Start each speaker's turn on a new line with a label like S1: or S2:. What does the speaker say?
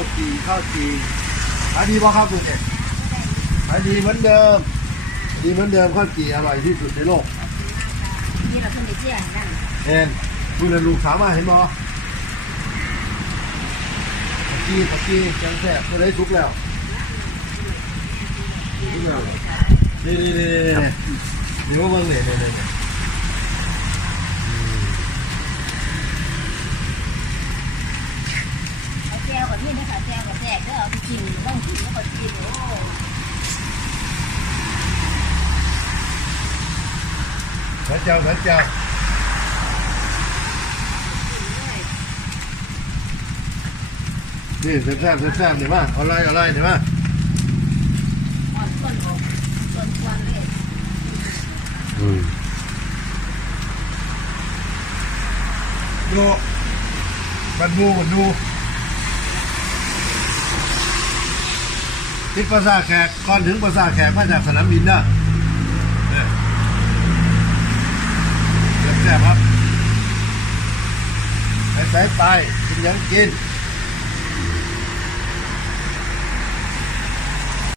S1: าจีข้าวจีขายดีป่ะครับลูกเอกขายดีเหมือนเดิม ดีเหมือนเดิมข้าวจีอร่อยที่สุดในโลก
S2: นี่เราเพิ่งไปเที่ยนั่น
S1: เอ็นดูแลลูกสาวมาเห็นบ่ตะกี้ตะกี้จังแซ่บก็ได้ทุกแล้วทุกแล้วนี่นี่นี่นี่นี่นี่ว่าเบิ่งนี่นี่นี่นี่อื
S2: เอาแก้วกับนี่นะคะแก้วกับแจกก็เอาไปกินต้องกินแล้วก็กินโอ้
S1: พระเจ้าพระเจ้านี่แซ่บแซ่บแซ่บนี่มาเอาไรเอาไรนี่มา
S2: อ่อนต้นอกต้นควันเลย
S1: อืมดูบันมูบันดู ทิศภาษาทแขกก่อนถึงภาษาทแขกมาจากสนามบินนะเนี่ยแซ่บครับไปไปไปกินยังกิน